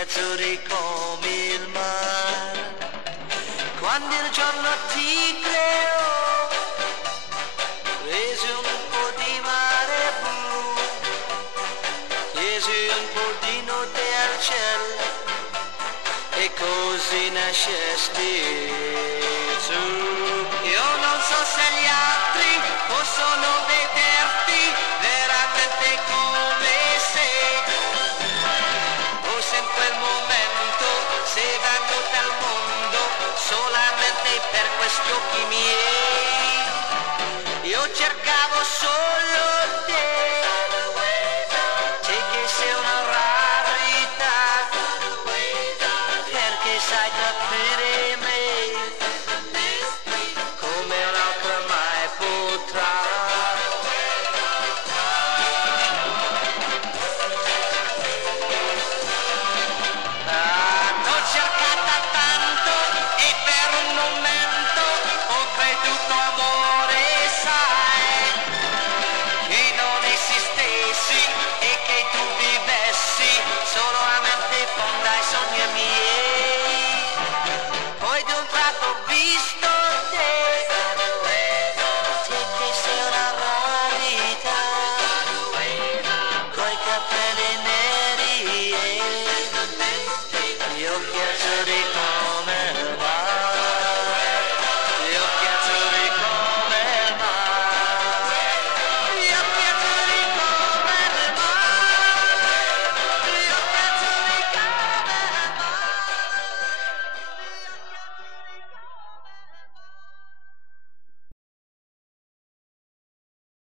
azzurri come il mare. Quando il giorno ti creò, presi un po' di mare blu, chiesi un po' di notte al cielo, e così nascesti tu. Io non so se gli altri possono vederti veramente come sei, o se in quel momento sei venuta al mondo solamente per questi occhi miei. Io cercavo solo